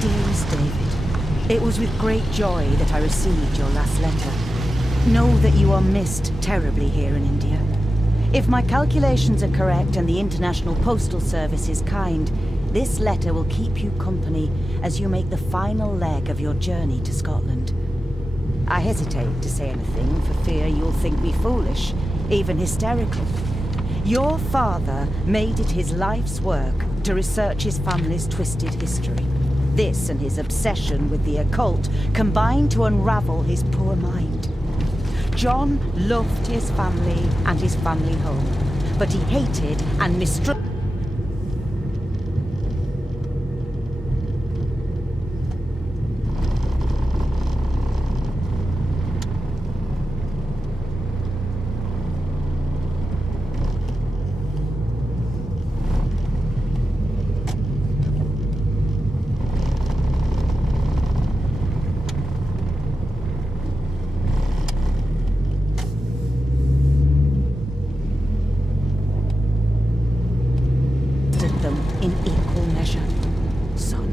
Dearest David, it was with great joy that I received your last letter. Know that you are missed terribly here in India. If my calculations are correct and the International Postal Service is kind, this letter will keep you company as you make the final leg of your journey to Scotland. I hesitate to say anything for fear you'll think me foolish, even hysterical. Your father made it his life's work to research his family's twisted history. This and his obsession with the occult combined to unravel his poor mind. John loved his family and his family home, but he hated and mistrusted them in equal measure. Son,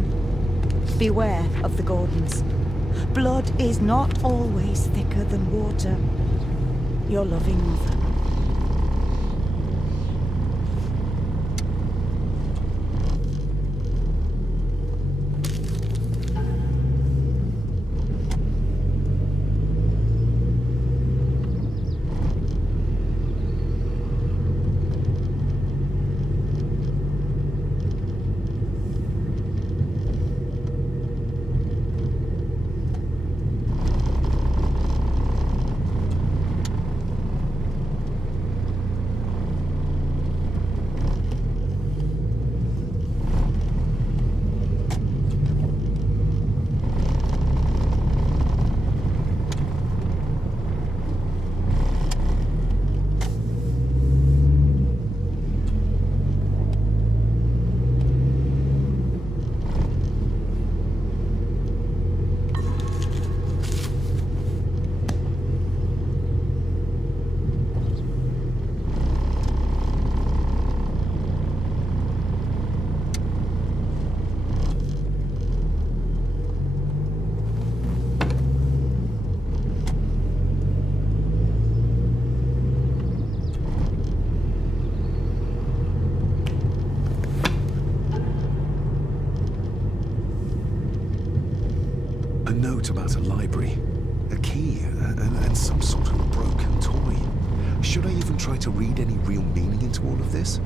beware of the Gordons. Blood is not always thicker than water. Your loving mother. Note about a library, a key, and some sort of broken toy. Should I even try to read any real meaning into all of this?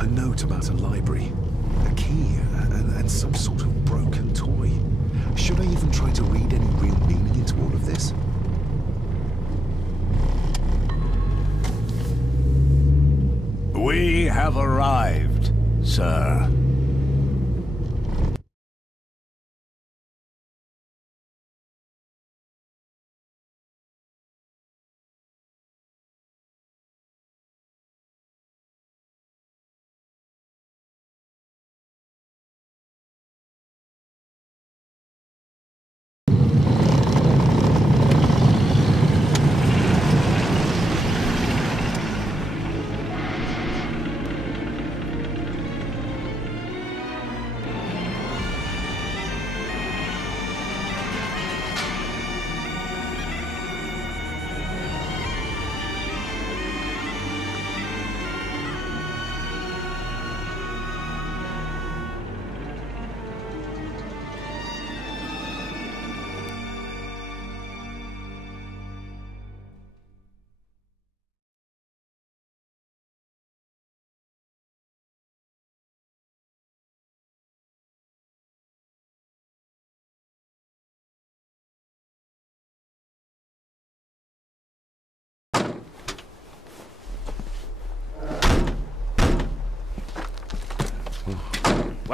A note about a library, a key, and some sort of broken toy. Should I even try to read any real meaning into all of this? We have arrived, sir.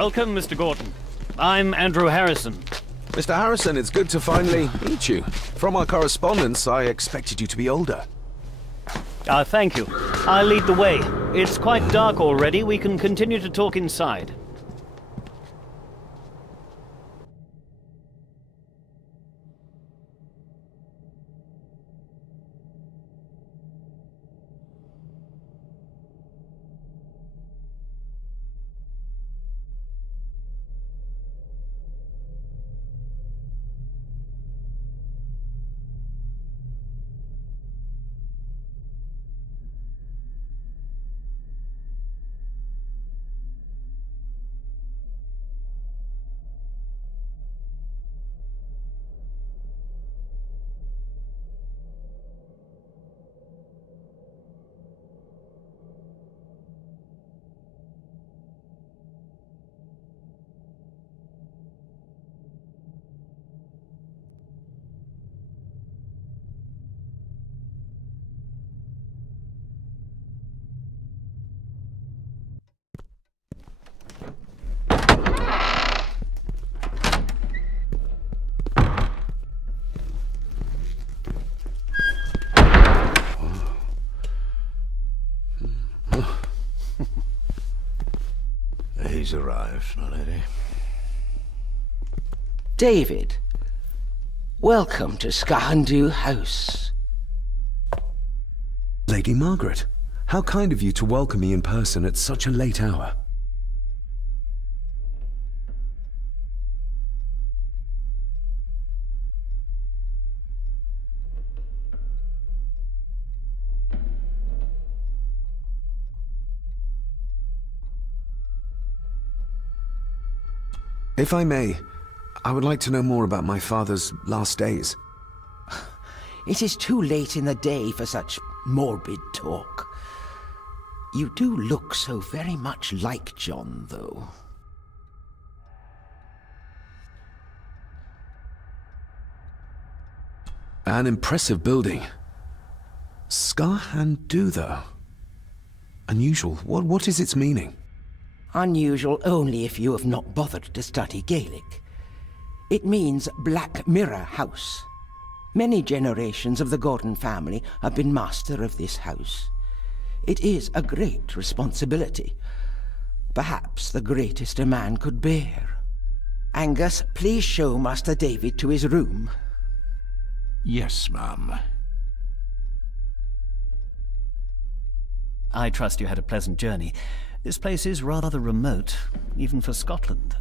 Welcome, Mr. Gordon. I'm Andrew Harrison. Mr. Harrison, it's good to finally meet you. From our correspondence, I expected you to be older. Thank you. I'll lead the way. It's quite dark already. We can continue to talk inside. He's arrived, my lady. David, welcome to Skahandu House. Lady Margaret, how kind of you to welcome me in person at such a late hour. If I may, I would like to know more about my father's last days. It is too late in the day for such morbid talk. You do look so very much like John, though. An impressive building. Skahandu, though. Unusual. What is its meaning? Unusual only if you have not bothered to study Gaelic. It means Black Mirror House. Many generations of the Gordon family have been master of this house. It is a great responsibility. Perhaps the greatest a man could bear. Angus, please show Master David to his room. Yes, ma'am. I trust you had a pleasant journey. This place is rather remote, even for Scotland.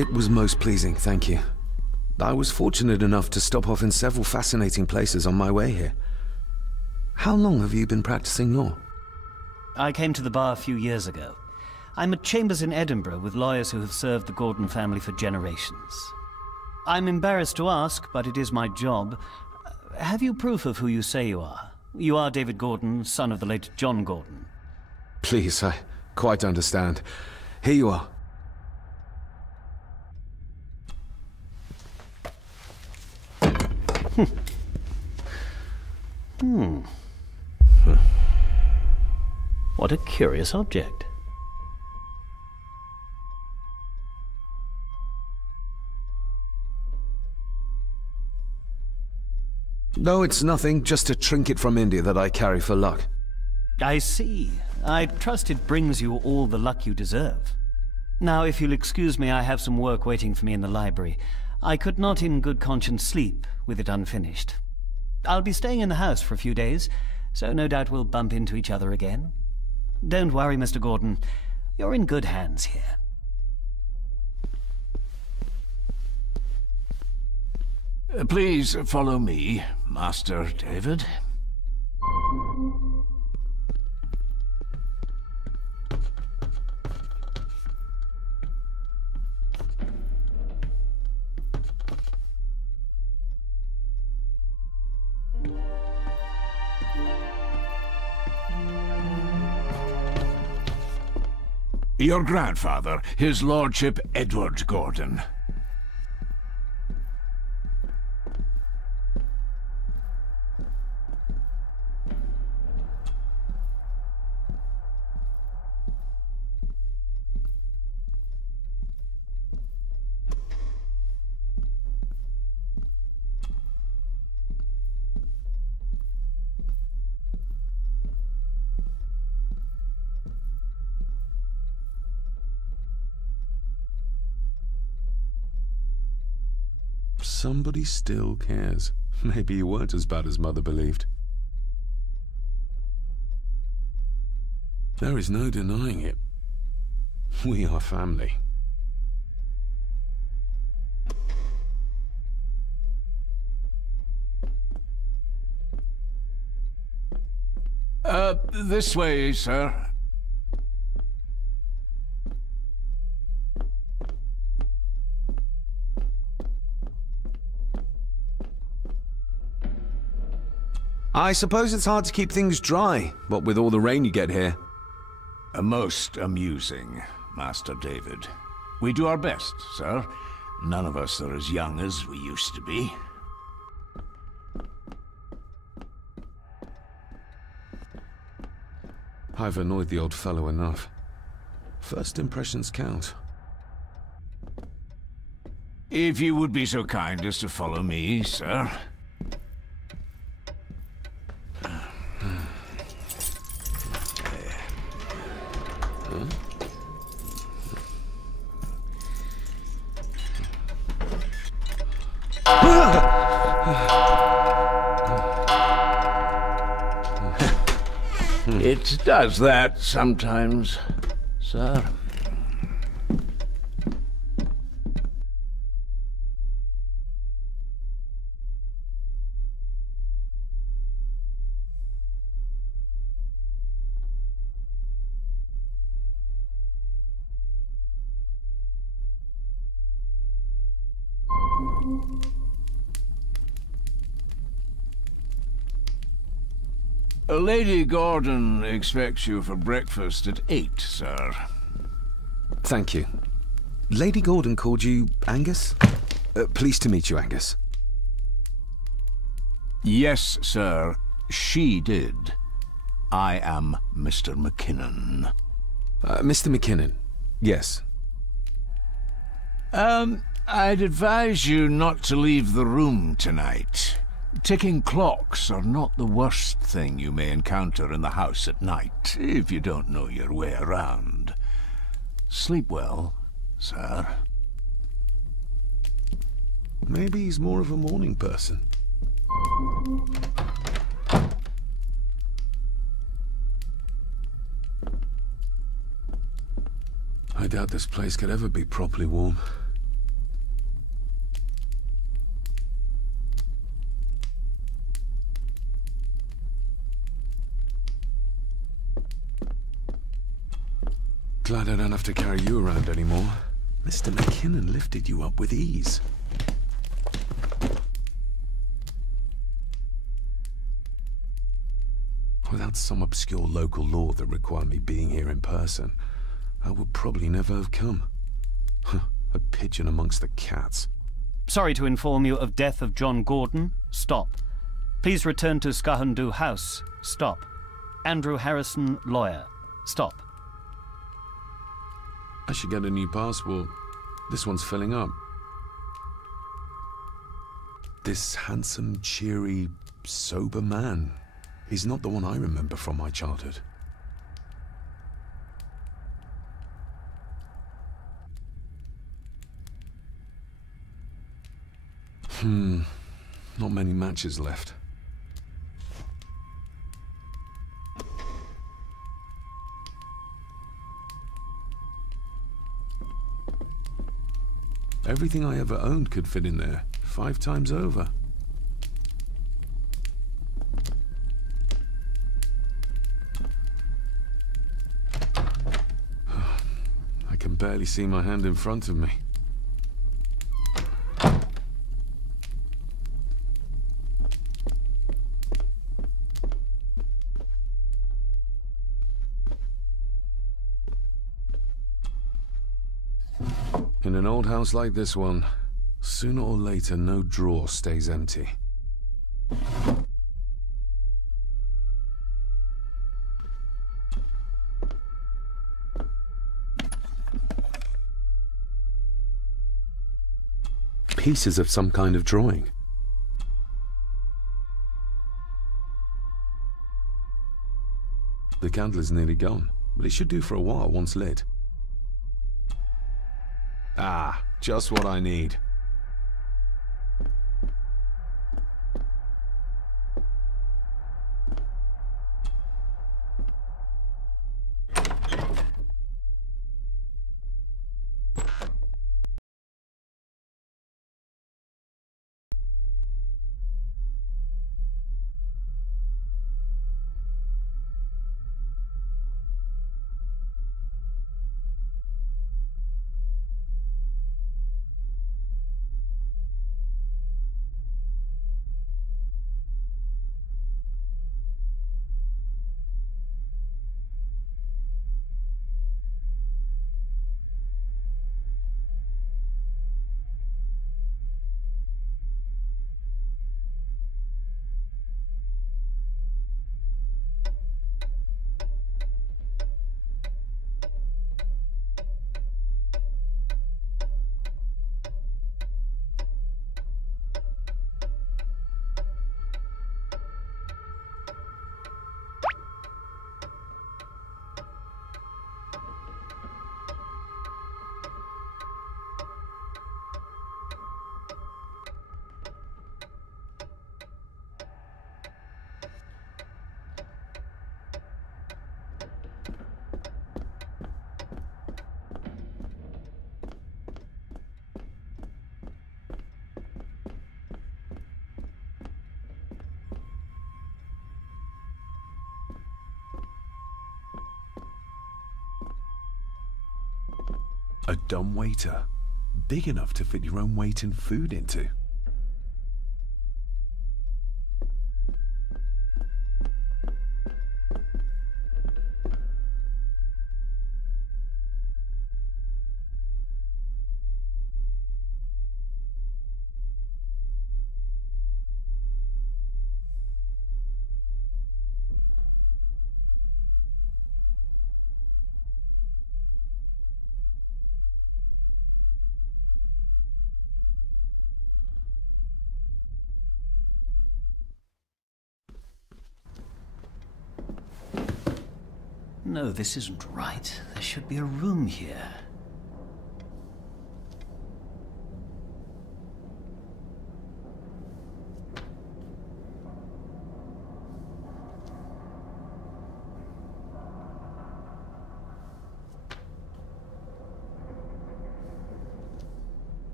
It was most pleasing, thank you. I was fortunate enough to stop off in several fascinating places on my way here. How long have you been practicing law? I came to the bar a few years ago. I'm at chambers in Edinburgh with lawyers who have served the Gordon family for generations. I'm embarrassed to ask, but it is my job. Have you proof of who you say you are? You are David Gordon, son of the late John Gordon. Please, I quite understand. Here you are. What a curious object. No, it's nothing, just a trinket from India that I carry for luck. I see. I trust it brings you all the luck you deserve. Now, if you'll excuse me, I have some work waiting for me in the library. I could not in good conscience sleep with it unfinished. I'll be staying in the house for a few days, so no doubt we'll bump into each other again. Don't worry, Mr. Gordon. You're in good hands here. Please follow me, Master David. Your grandfather, His Lordship Edward Gordon. Somebody still cares. Maybe you weren't as bad as Mother believed. There is no denying it. We are family. This way, sir. I suppose it's hard to keep things dry, what with all the rain you get here. Most amusing, Master David. We do our best, sir. None of us are as young as we used to be. I've annoyed the old fellow enough. First impressions count. If you would be so kind as to follow me, sir. It does that sometimes, sir. Lady Gordon expects you for breakfast at 8, sir. Thank you. Lady Gordon called you Angus? Pleased to meet you, Angus. Yes, sir. She did. I am Mr. McKinnon. Mr. McKinnon. Yes. I'd advise you not to leave the room tonight. Ticking clocks are not the worst thing you may encounter in the house at night, if you don't know your way around. Sleep well, sir. Maybe he's more of a morning person. I doubt this place could ever be properly warm. Glad I don't have to carry you around anymore. Mr. McKinnon lifted you up with ease. Without some obscure local law that required me being here in person, I would probably never have come. A pigeon amongst the cats. Sorry to inform you of death of John Gordon. Stop. Please return to Skahundu House. Stop. Andrew Harrison, lawyer. Stop. I should get a new passport. This one's filling up. This handsome, cheery, sober man. He's not the one I remember from my childhood. Not many matches left. Everything I ever owned could fit in there, 5 times over. I can barely see my hand in front of me. In an old house like this one, sooner or later no drawer stays empty. Pieces of some kind of drawing. The candle is nearly gone, but it should do for a while once lit. Ah, just what I need. A dumbwaiter, big enough to fit your own weight and food into. No, this isn't right. There should be a room here.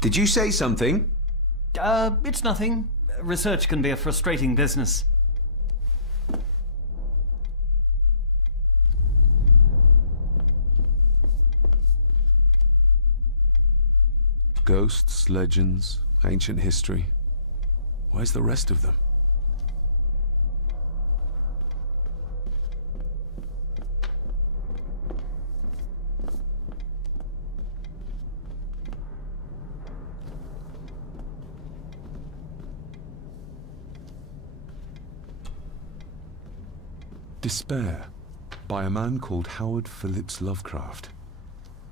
Did you say something? It's nothing. Research can be a frustrating business. Ghosts, legends, ancient history. Where's the rest of them? Despair, by a man called Howard Phillips Lovecraft.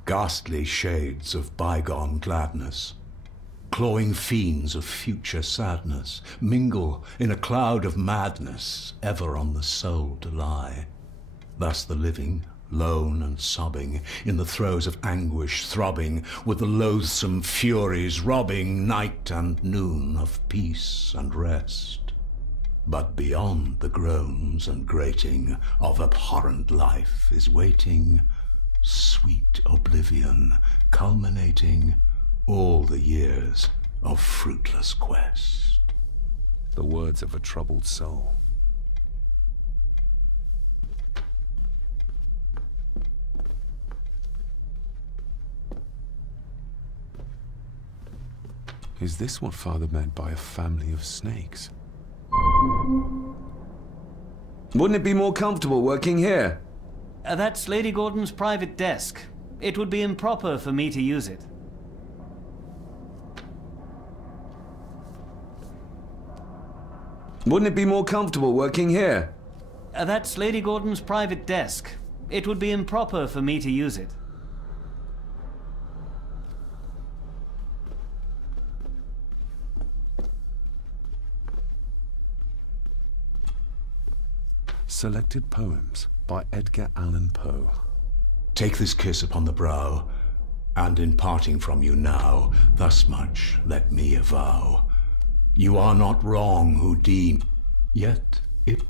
Ghastly shades of bygone gladness, clawing fiends of future sadness, mingle in a cloud of madness, ever on the soul to lie. Thus the living, lone and sobbing, in the throes of anguish throbbing, with the loathsome furies robbing night and noon of peace and rest. But beyond the groans and grating of abhorrent life is waiting sweet oblivion, culminating all the years of fruitless quest. The words of a troubled soul. Is this what Father meant by a family of snakes? Wouldn't it be more comfortable working here? That's Lady Gordon's private desk. It would be improper for me to use it. Wouldn't it be more comfortable working here? That's Lady Gordon's private desk. It would be improper for me to use it. Selected poems by Edgar Allan Poe. Take this kiss upon the brow, and in parting from you now, thus much let me avow. You are not wrong who deem, yet if...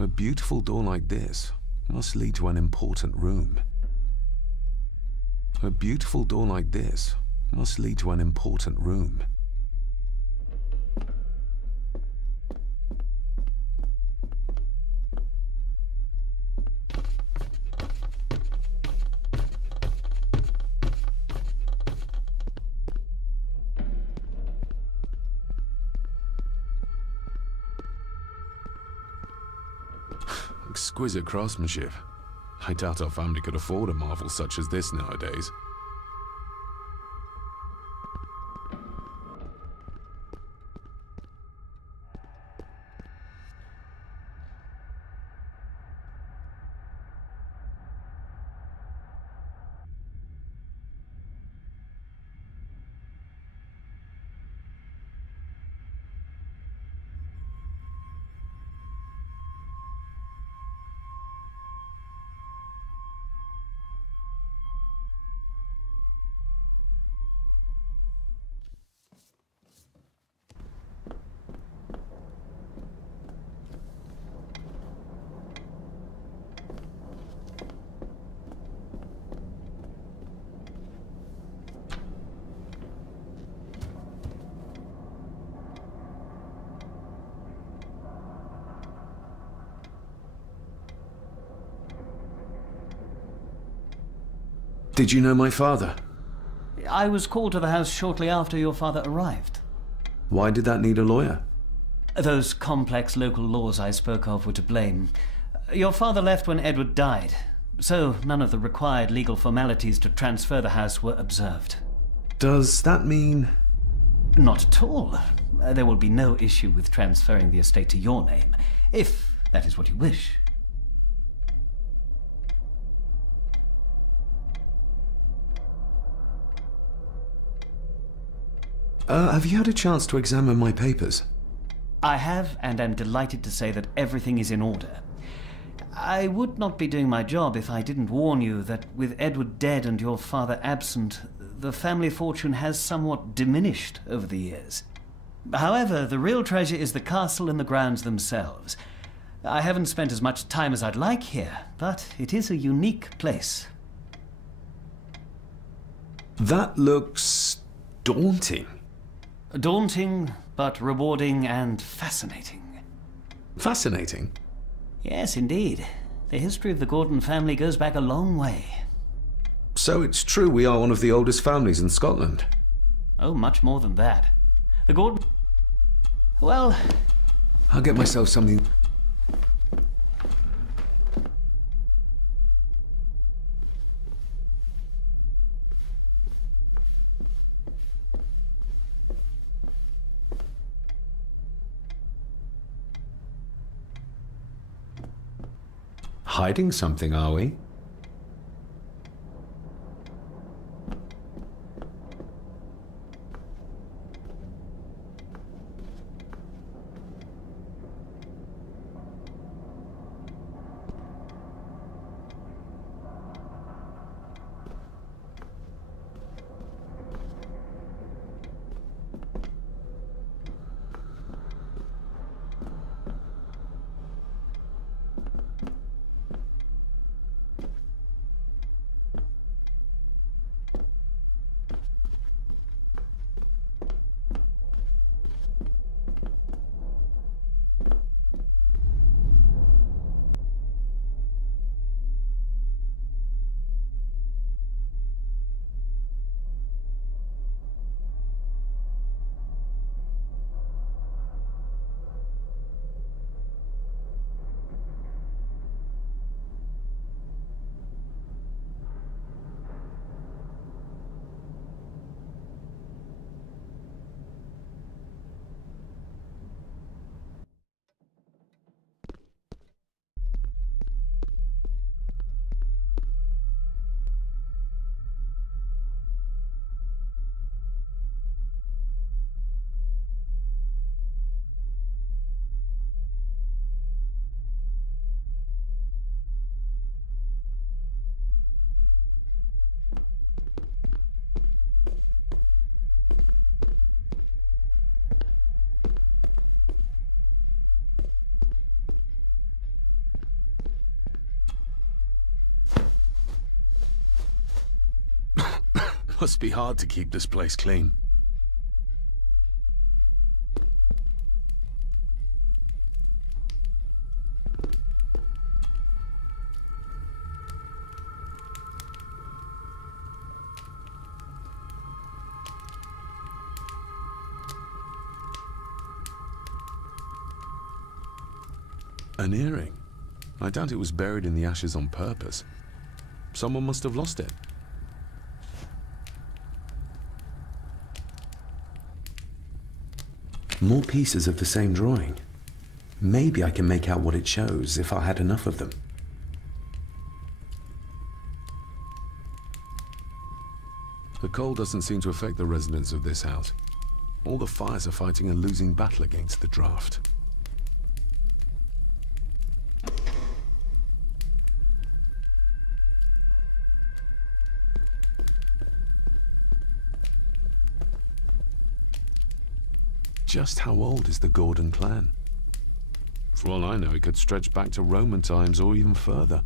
A beautiful door like this must lead to an important room. A beautiful door like this must lead to an important room. Exquisite craftsmanship. I doubt our family could afford a marvel such as this nowadays. Did you know my father? I was called to the house shortly after your father arrived. Why did that need a lawyer? Those complex local laws I spoke of were to blame. Your father left when Edward died, so none of the required legal formalities to transfer the house were observed. Does that mean... Not at all. There will be no issue with transferring the estate to your name, if that is what you wish. Have you had a chance to examine my papers? I have, and am delighted to say that everything is in order. I would not be doing my job if I didn't warn you that with Edward dead and your father absent, the family fortune has somewhat diminished over the years. However, the real treasure is the castle and the grounds themselves. I haven't spent as much time as I'd like here, but it is a unique place. That looks... daunting. Daunting, but rewarding and fascinating. Fascinating? Yes, indeed. The history of the Gordon family goes back a long way. So it's true we are one of the oldest families in Scotland? Oh, much more than that. The Gordon... Well... I'll get myself something... Hiding something, are we? Must be hard to keep this place clean. An earring? I doubt it was buried in the ashes on purpose. Someone must have lost it. More pieces of the same drawing. Maybe I can make out what it shows if I had enough of them. The cold doesn't seem to affect the residents of this house. All the fires are fighting a losing battle against the draft. Just how old is the Gordon clan? For all I know, it could stretch back to Roman times or even further.